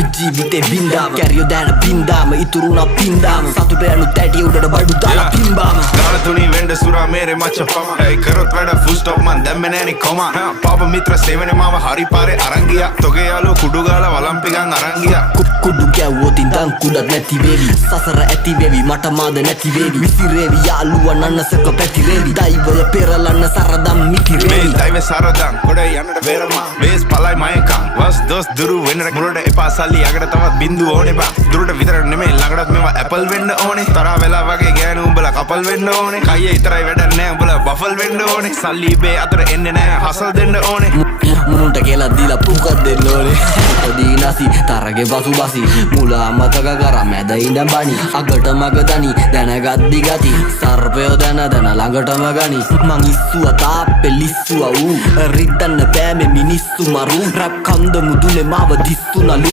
අපි ජීවිතේ බින්දාම කැරියෝ දැන බින්දාම ඉතුරුනා පින්දාම සතුට යනු තැටි උඩට බඩු දාලා පිම්බාම ගාන තුනී වෙන්න සුරා මේරේ මච්ච පම ඒ කරොත් වැඩ ෆුල් ස්ටොප් මන් දැම්මේ නෑනේ කොම පාප මිත්‍ර සේවනේ මාව හරි පාරේ අරන් ගියා තොගේ යාළුවෝ කුඩු ගාලා වලම්පිකන් අරන් ගියා කුඩු ගැව්වොත් ඉඳන් කුඩක් නැති වේවි සසර ඇති වේවි මට මාද නැති වේවි විසිරේවි යාළුවා නන්නසක පැතිරේවි දෛවය පෙරලන්න සරදම් මිතිරේවි මේ දෛව සරදම් ගොඩ යන්නට වේරමා වේස් පලයි මයකම් වස් දොස් දුරු වෙන්න මුලට එපා සල්ලි යකට තවත් බින්දු ඕනේ බා දුරට විතර නෙමෙයි ළඟටත් මේවා ඇපල් වෙන්න ඕනේ තරහ වෙලා වගේ ගෑනු උඹලා කපල් වෙන්න ඕනේ කයියේ ඉතරයි වැඩක් නෑ උඹලා බෆල් වෙන්න ඕනේ සල්ලි බේ අතර එන්නේ නෑ හසල් දෙන්න ඕනේ මුන්ට කියලා දීලා පුකක් දෙන්න ඕනේ පොඩි නැසි තරගේ පසු බසි මුලා මතක කරා මැද ඉඳන් බණි අගට මග දනි දැනගද්දි ගති සර්පයෝ දැන ළඟටම ගනි මං ඉස්සුවා තාප්පේ ලිස්සුවා ඌ රිද්දන්න බෑ මේ මිනිස්සු මරු රැප් කන්ද මුදුනේ මාව දිස්සුනලු